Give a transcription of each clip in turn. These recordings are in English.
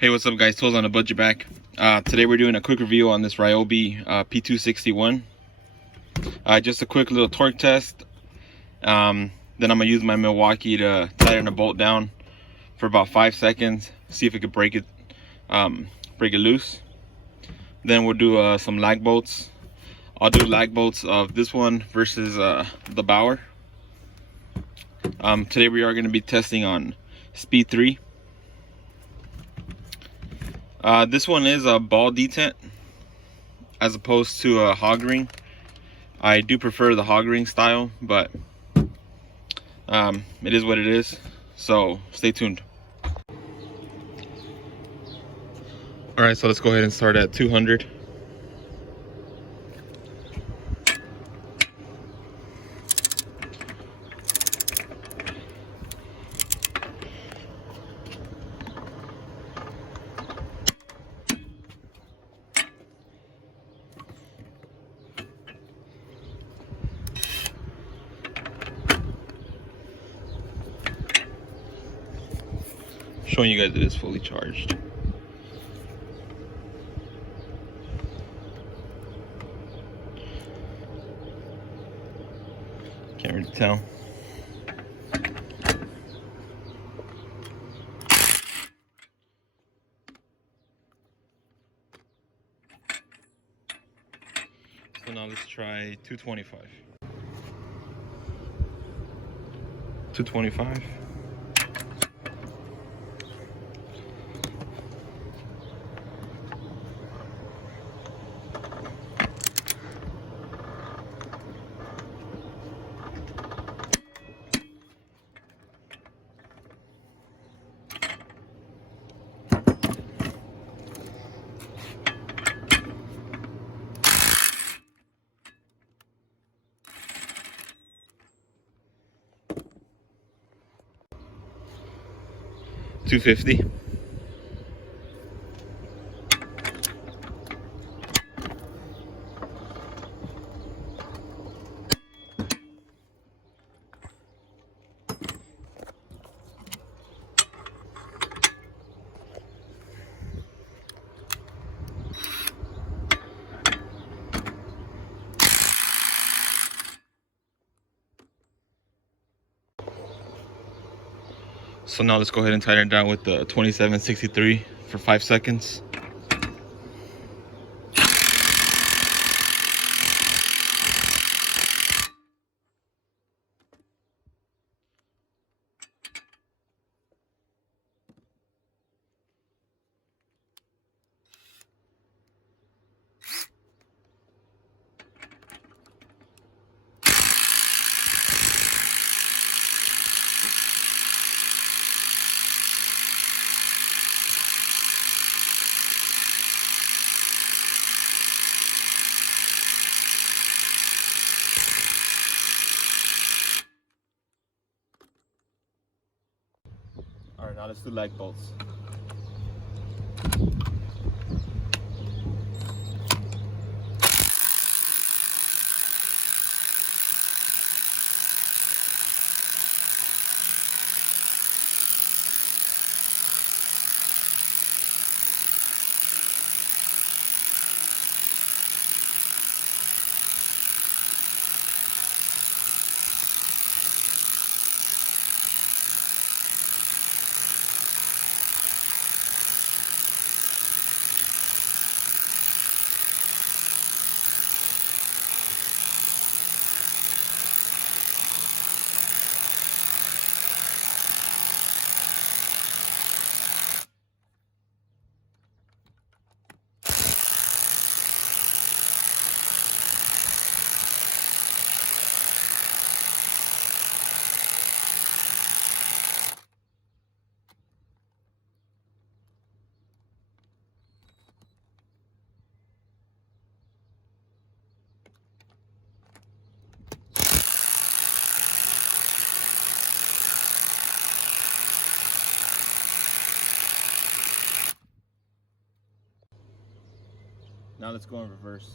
Hey, what's up guys, Tools on a Budget back. Today we're doing a quick review on this Ryobi P261. Just a quick little torque test. Then I'm gonna use my Milwaukee to tighten the bolt down for about 5 seconds, see if it could break it loose. Then we'll do some lag bolts. I'll do lag bolts of this one versus the Bauer. Today we are going to be testing on speed 3. This one is a ball detent as opposed to a hog ring. I do prefer the hog ring style, but it is what it is, so stay tuned. Alright, so let's go ahead and start at 200. Showing you guys it is fully charged. Can't really tell. So now let's try 225. 225. $250. So now let's go ahead and tighten it down with the 2763 for 5 seconds. Alright, now let's do lag bolts. Now let's go in reverse.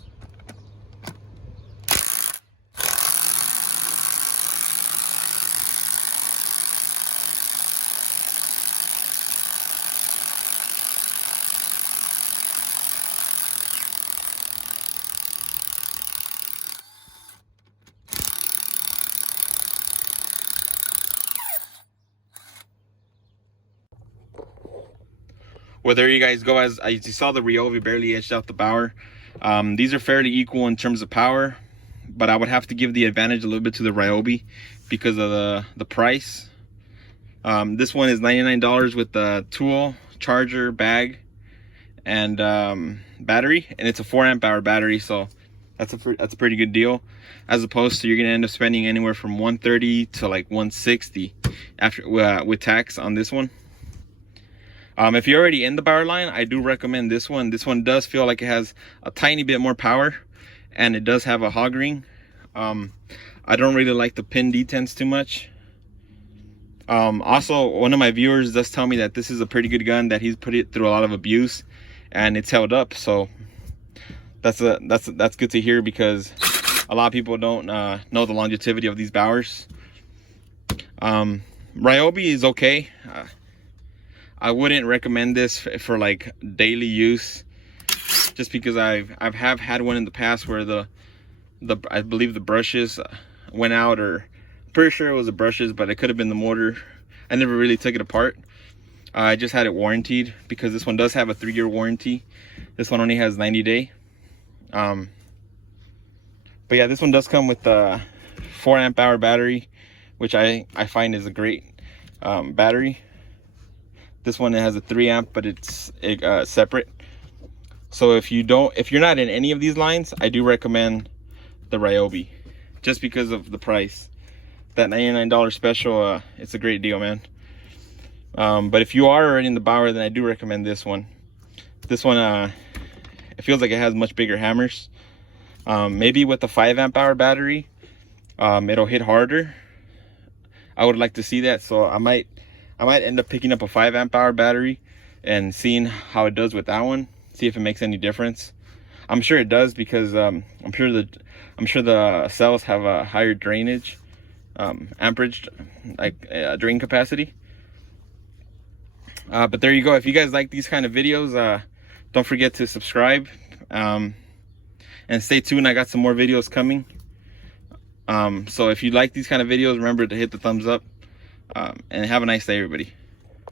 Well, there you guys go. As you saw, the Ryobi barely edged out the Bauer. These are fairly equal in terms of power, but I would have to give the advantage a little bit to the Ryobi because of the price. This one is $99 with the tool, charger, bag, and battery, and it's a 4 amp-hour battery, so that's a pretty good deal, as opposed to you're gonna end up spending anywhere from $130 to like $160 after with tax on this one. If you're already in the Bauer line, I do recommend this one. This one does feel like it has a tiny bit more power, and it does have a hog ring. I don't really like the pin detents too much. Also, one of my viewers does tell me that this is a pretty good gun, that he's put it through a lot of abuse and it's held up, so that's good to hear, because a lot of people don't know the longevity of these Bauers. Ryobi is okay. I wouldn't recommend this for like daily use, just because I've had one in the past where I believe the brushes went out, or pretty sure it was the brushes, but it could have been the motor. I never really took it apart. I just had it warranted, because this one does have a 3-year warranty. This one only has 90-day. But yeah, this one does come with a 4 amp-hour battery, which I find is a great battery. This one has a 3 amp, but it's separate. So if you're not in any of these lines, I do recommend the Ryobi, just because of the price. That $99 special, it's a great deal, man. But if you are already in the Bauer, then I do recommend this one. This one, it feels like it has much bigger hammers. Maybe with the 5 amp-hour battery, it'll hit harder. I would like to see that, so I might end up picking up a 5 amp-hour battery and seeing how it does with that one. See if it makes any difference. I'm sure it does, because I'm sure the cells have a higher drainage, amperage, like drain capacity. But there you go. If you guys like these kind of videos, don't forget to subscribe, and stay tuned. I got some more videos coming. So if you like these kind of videos, remember to hit the thumbs up, and have a nice day, everybody.